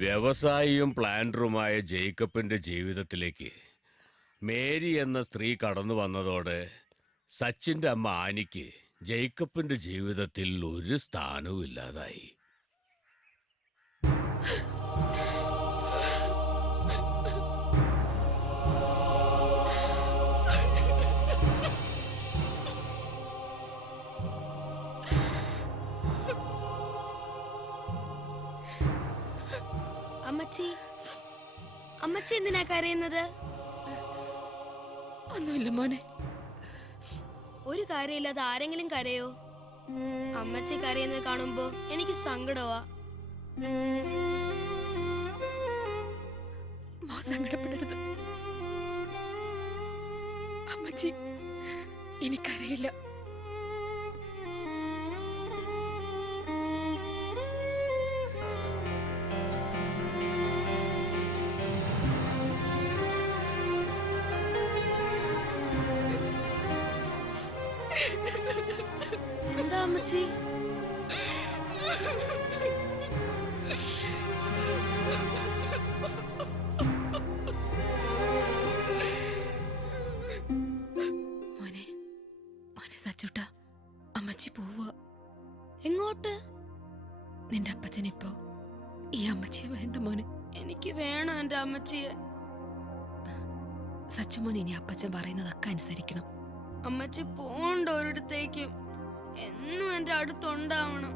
വ്യവസായിയും പ്ലാന്ററുമായ ജേക്കബിന്റെ ജീവിതത്തിലേക്ക് മേരി എന്ന സ്ത്രീ കടന്നു വന്നതോടെ സച്ചിന്റെ അമ്മ ആനിക്ക് ജേക്കബിന്റെ ജീവിതത്തിൽ ഒരു സ്ഥാനവും ഇല്ലാതായി. അമ്മച്ചി എന്തിനാ കരയുന്നത്? ഒന്നുമില്ല മോനെ. ഒരു കാര്യമില്ലാതെ ആരെങ്കിലും കരയോ? അമ്മച്ചി കരയുന്നത് കാണുമ്പോ എനിക്ക് സങ്കടമാ. സങ്കടപ്പെടരുത് അമ്മച്ചി, എനിക്കറിയില്ല. എന്താ അമ്മച്ചി? മോനെ സച്ചുട്ടാ, അമ്മച്ചി പോവുക. എങ്ങോട്ട്? നിന്റെ അപ്പച്ചനിപ്പോ ഈ അമ്മച്ചിയെ വേണ്ട മോനെ. എനിക്ക് വേണം എന്റെ അമ്മച്ചിയെ. സച്ചുമോൻ ഇനി അപ്പച്ചൻ പറയുന്നതൊക്കെ അനുസരിക്കണം. അമ്മച്ചി പോണ്ട ഒരിടത്തേക്കും. എന്നും എന്റെ അടുത്തുണ്ടാവണം.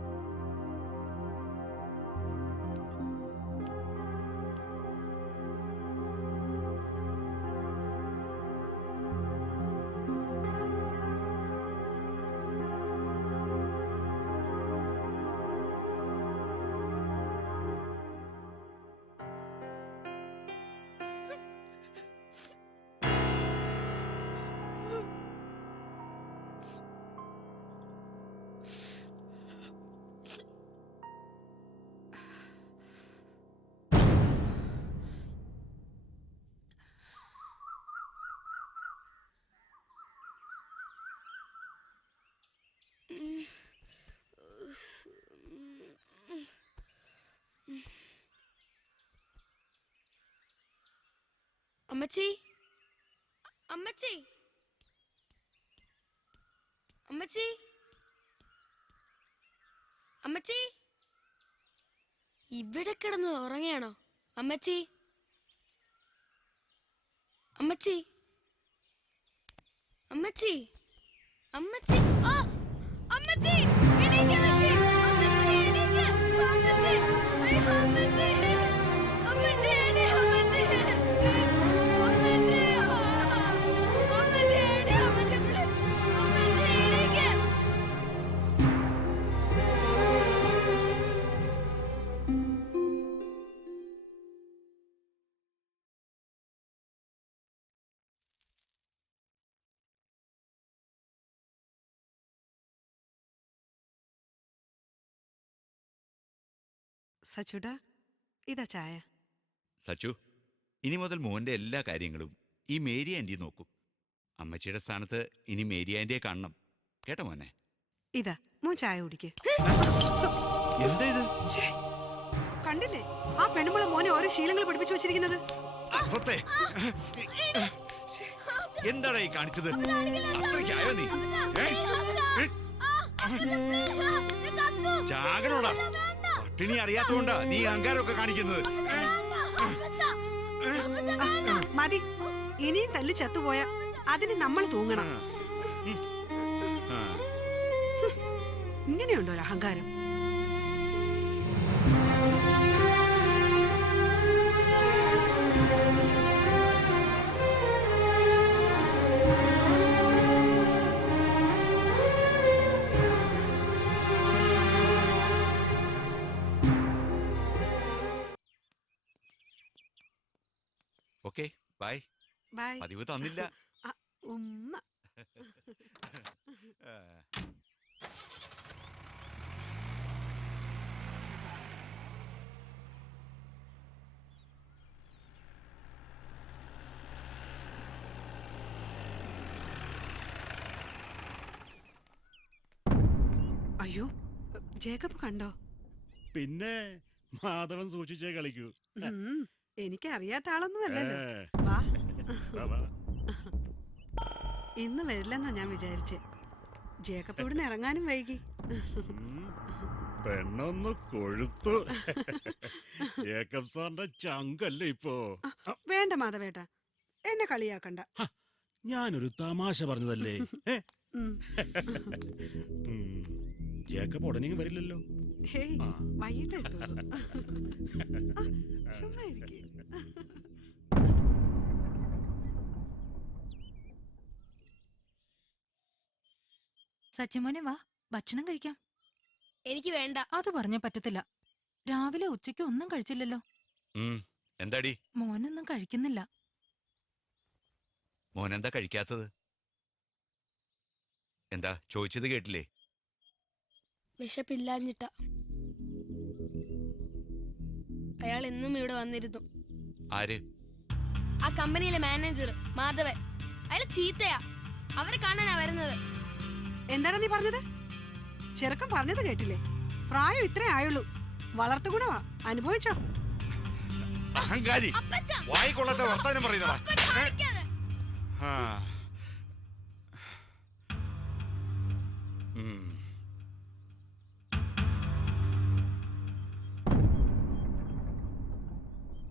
അമ്മച്ചി, അമ്മച്ചി, അമ്മച്ചി, അമ്മച്ചി, ഇവിടെ കിടന്ന് ഉറങ്ങിയാണോ? അമ്മച്ചി, അമ്മച്ചി, അമ്മച്ചി, അമ്മച്ചി, ആ അമ്മച്ചി, എണീക്ക് അമ്മച്ചി, അമ്മച്ചി എണീക്ക്, അമ്മച്ചി, അയ്യോ അമ്മച്ചി, അമ്മച്ചി എണീ, അമ്മച്ചി, അമ്മച്ചി, അമ്മച്ചി എണീ, അമ്മച്ചി ഇവിടെ, അമ്മച്ചി എണീക്ക്. സച്ചുടാ, ഇതാ ചായ. സച്ചു, ഇനി മുതൽ മോൻ്റെ എല്ലാ കാര്യങ്ങളും ഈ മേരി ആൻറ്റി നോക്കും. അമ്മച്ചിയുടെ സ്ഥാനത്ത് ഇനി മേരി ആൻറ്റിയെ കാണണം കേട്ടോ മോനെ. ഇതാ മോൻ ചായ കുടിക്ക്. എന്താ ഇത്? കണ്ടില്ലേ ആ പെണ്ണുമ്പള മോനെ ഓരോ ശീലങ്ങൾ പഠിപ്പിച്ചു വെച്ചിരിക്കുന്നത്? അസത്തെ, എന്താണ് ഈ കാണിച്ചത്? അത്രയ്ക്കായോ നീ? ചാകരോടാ, പട്ടിണി അറിയാത്തോണ്ടാ നീ അഹങ്കാരമൊക്കെ കാണിക്കുന്നത്. മതി, ഇനിയും തല്ലി ചത്തുപോയാ അതിന് നമ്മൾ തൂങ്ങണം. ഇങ്ങനെയുണ്ടോ ഒരു അഹങ്കാരം? Okay, bye. ബൈ. പതിവ് തന്നില്ല. ഉമ്മ. അയ്യോ, ജേക്കബ് കണ്ടോ? പിന്നെ മാധവൻ സൂക്ഷിച്ചേ കളിക്കൂ. എനിക്ക് അറിയാത്ത ആളൊന്നും അല്ലല്ലോ. ഏ, വാ. വാ, വാ. ഇന്ന് വരില്ലെന്നാ ഞാൻ വിചാരിച്ചേ. ജേക്കബ് ഇവിടുന്ന് ഇറങ്ങാനും വൈകി. പെണ്ണൊന്ന് കൊഴുത്തു. ജേക്കബ് സാറിന്റെ ചങ്കല്ലേ ഇപ്പോ. വേണ്ട മാധവേട്ട, എന്നെ കളിയാക്കണ്ട. ഞാനൊരു തമാശ പറഞ്ഞതല്ലേ. ഏ? ഉം. ജേക്കബ് ഉടനെയും വരില്ലല്ലോ. ഹേയ്, ആ. വൈകിട്ടേ എത്തുള്ളൂ. ചുമ്മാ ഇരിക്ക്. സച്ചിമോനെ വാ, ഭക്ഷണം കഴിക്കാം. എനിക്ക് വേണ്ട. അത് പറഞ്ഞ പറ്റത്തില്ല. രാവിലെ ഉച്ചയ്ക്ക് ഒന്നും കഴിച്ചില്ലല്ലോ. എന്താടി മോനൊന്നും കഴിക്കുന്നില്ല. മോനെന്താ കഴിക്കാത്തത്? എന്താ ചോദിച്ചത് കേട്ടില്ലേ? വിശപ്പില്ലാഞ്ഞിട്ട. അയാൾ എന്നും ഇവിടെ വന്നിരുന്നു. ആര്? ആ കമ്പനിയിലെ മാനേജർ മാധവൻ. അയാൾ ചീത്തയാ. അവരെ കാണാനാ വരുന്നത്. എന്താണ് നീ പറഞ്ഞത്? ചെറുക്കൻ പറഞ്ഞത് കേട്ടില്ലേ? പ്രായം ഇത്രേ ആയുള്ളൂ. വളർത്തുഗുണമാ. അനുഭവിച്ചോ? അഹങ്കാരി, അപ്പച്ച, വായിക്കൊള്ളാത്ത വർത്താനം പറയുന്നതാ. അപ്പച്ച, അടിക്കാതെ. ആ. ഉം.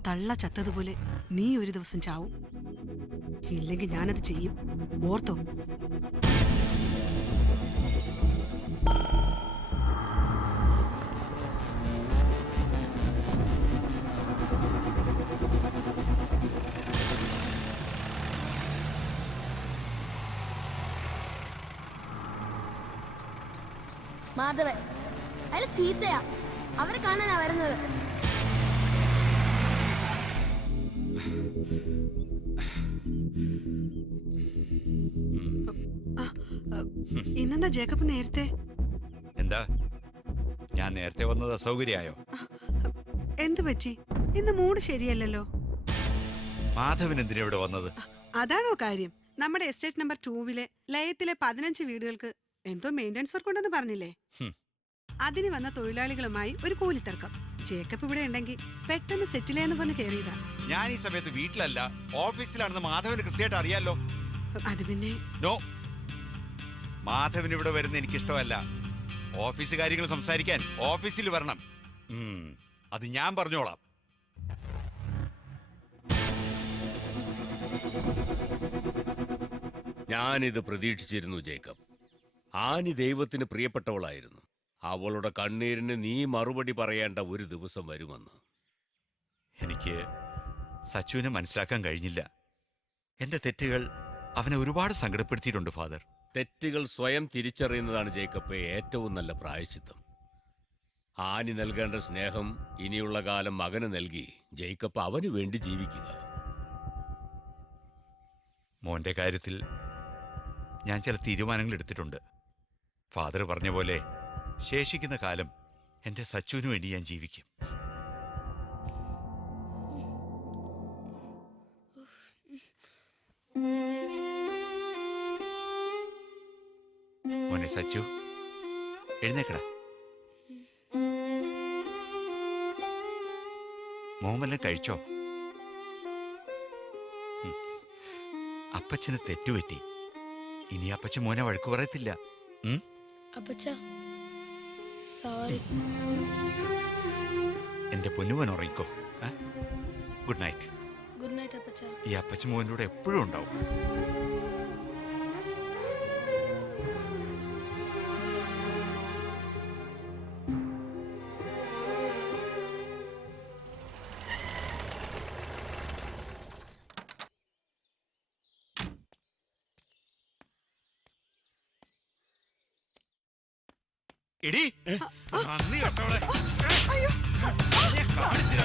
തള്ള ചത്തതുപോലെ നീ ഒരു ദിവസം ചാവും. ഇല്ലെങ്കിൽ ഞാനത് ചെയ്യും. ഓർത്തോ? മാധവൻ. അയാൾ ചീത്തയാ. അവരെ കാണാനാ വരുന്നത്. ഇന്നെന്താ ജേക്കബ് നേരത്തെ? എന്താ ഞാൻ നേരത്തെ വന്നത് അസൗകര്യായോ? എന്തു പറ്റി? ഇന്ന് മൂഡ് ശരിയല്ലല്ലോ. മാധവൻ എന്തിനാ ഇവിടെ വന്നത്? അതാണോ കാര്യം? നമ്മുടെ എസ്റ്റേറ്റ് നമ്പർ 2-ലെ ലയത്തിലെ 15 വീടുകൾക്ക് എന്തോ മെയിൻ്റനൻസ് വർക്ക് ഉണ്ടെന്ന് പറഞ്ഞില്ലേ? അതിന് വന്ന തൊഴിലാളികളുമായി ഒരു കൂലിത്തർക്കം. ജേക്കബ് ഇവിടെ ഉണ്ടെങ്കിൽ പെട്ടെന്ന് സെറ്റിലെന്ന് പറഞ്ഞ് കയറിയതാ. ഞാൻ ഈ സമയത്ത് വീട്ടിലല്ല, ഓഫീസിലാണെന്ന് മാധവന് കൃത്യമായിട്ട് അറിയാലോ. അത് പിന്നെ നോ, മാധവൻ ഇവിടെ വരുന്ന എനിക്കിഷ്ടമല്ല. ഓഫീസ് കാര്യങ്ങൾ സംസാരിക്കാൻ ഓഫീസിൽ വരണം. അത് ഞാൻ പറഞ്ഞോളാം. ഞാനിത് പ്രതീക്ഷിച്ചിരുന്നു ജേക്കബ്. ആനി ദൈവത്തിന് പ്രിയപ്പെട്ടവളായിരുന്നു. അവളുടെ കണ്ണീരിന് നീ മറുപടി പറയേണ്ട ഒരു ദിവസം വരുമെന്ന്. എനിക്ക് സച്ചുവിനെ മനസ്സിലാക്കാൻ കഴിഞ്ഞില്ല. എന്റെ തെറ്റുകൾ അവനെ ഒരുപാട് സങ്കടപ്പെടുത്തിയിട്ടുണ്ട് ഫാദർ. തെറ്റുകൾ സ്വയം തിരിച്ചറിയുന്നതാണ് ജേക്കബ് ഏറ്റവും നല്ല പ്രായശ്ചിത്തം. ആനി നൽകേണ്ട സ്നേഹം ഇനിയുള്ള കാലം മകന് നൽകി ജേക്കബ് അവന് വേണ്ടി ജീവിക്കുക. മോന്റെ കാര്യത്തിൽ ഞാൻ ചില തീരുമാനങ്ങൾ എടുത്തിട്ടുണ്ട്. ഫാദർ പറഞ്ഞ പോലെ ശേഷിക്കുന്ന കാലം എന്റെ സച്ചുവിന് വേണ്ടി ഞാൻ ജീവിക്കും. മോനെ സച്ചു, എഴുന്നേക്കടാ. മോമെല്ലാം കഴിച്ചോ? അപ്പച്ചന് തെറ്റുപറ്റി. ഇനി അപ്പച്ചൻ മോനെ വഴക്കു പറയത്തില്ല. അപ്പച്ച, സോറി. എന്റെ പൊന്നുമോൻ ഉറങ്ങിക്കോ. Good night. ഗുഡ് നൈറ്റ് അപ്പച്ച. ഈ അപ്പച്ചൻ മോൻ്റെ കൂടെ എപ്പോഴും ഉണ്ടാവും. എടി, നന്ദി കേട്ടോളെ. കാണിച്ചു